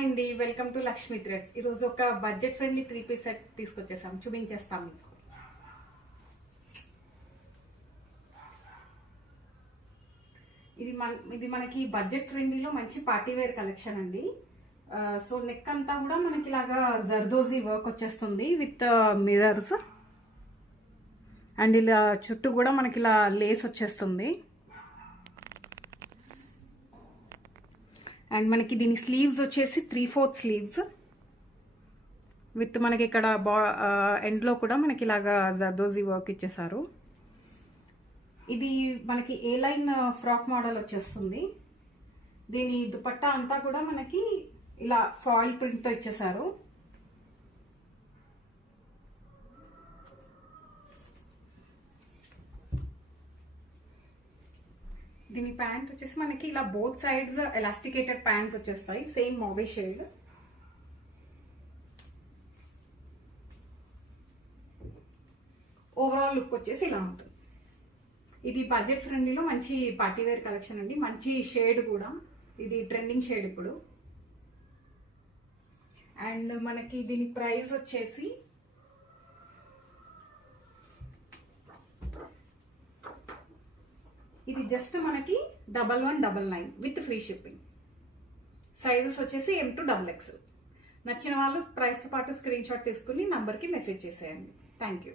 Hi అండి, welcome to Lakshmi threads. ఈరోజు ఒక బడ్జెట్ ఫ్రెండ్లీ 3-piece సెట్ తీసుకొచ్చేసాం, చూపించేస్తాం మీకు. ఇది మనకి బడ్జెట్ ఫ్రెండ్లీలో మంచి పార్టీ వేర్ కలెక్షన్ అండి. సో నెక్ అంతా కూడా మనకి ఇలాగా జర్దోజీ వర్క్ వచ్చేస్తుంది విత్ మిరర్స్, అండ్ ఇలా చుట్టూ కూడా మనకి ఇలా లేస్ వచ్చేస్తుంది. అండ్ మనకి దీని స్లీవ్స్ వచ్చేసి 3/4 స్లీవ్స్ విత్ మనకి ఇక్కడ ఎండ్లో కూడా మనకి ఇలాగా జర్దోజీ వర్క్ ఇచ్చేసారు. ఇది మనకి ఏ లైన్ ఫ్రాక్ మోడల్ వచ్చేస్తుంది. దీని దుపట్టా అంతా కూడా మనకి ఇలా ఫాయిల్ ప్రింట్తో ఇచ్చేసారు. దీని ప్యాంట్ వచ్చేసి మనకి ఇలా బోత్ సైడ్స్ ఎలాస్టికేటెడ్ ప్యాంట్స్ వచ్చేస్తాయి, సేమ్ మావీ షేడ్. ఓవరాల్ లుక్ వచ్చేసి ఇలా ఉంటుంది. ఇది బడ్జెట్ ఫ్రెండ్లీలో మంచి పార్టీ వేర్ కలెక్షన్ అండి. మంచి షేడ్ కూడా, ఇది ట్రెండింగ్ షేడ్ ఇప్పుడు. అండ్ మనకి దీని ప్రైస్ వచ్చేసి ఇది జస్ట్ మనకి 1199 విత్ ఫ్రీ షిప్పింగ్. సైజెస్ వచ్చేసి M to XXL. నచ్చిన వాళ్ళు ప్రైస్తో పాటు స్క్రీన్ షాట్ తీసుకుని నంబర్కి మెసేజ్ చేసేయండి. Thank you.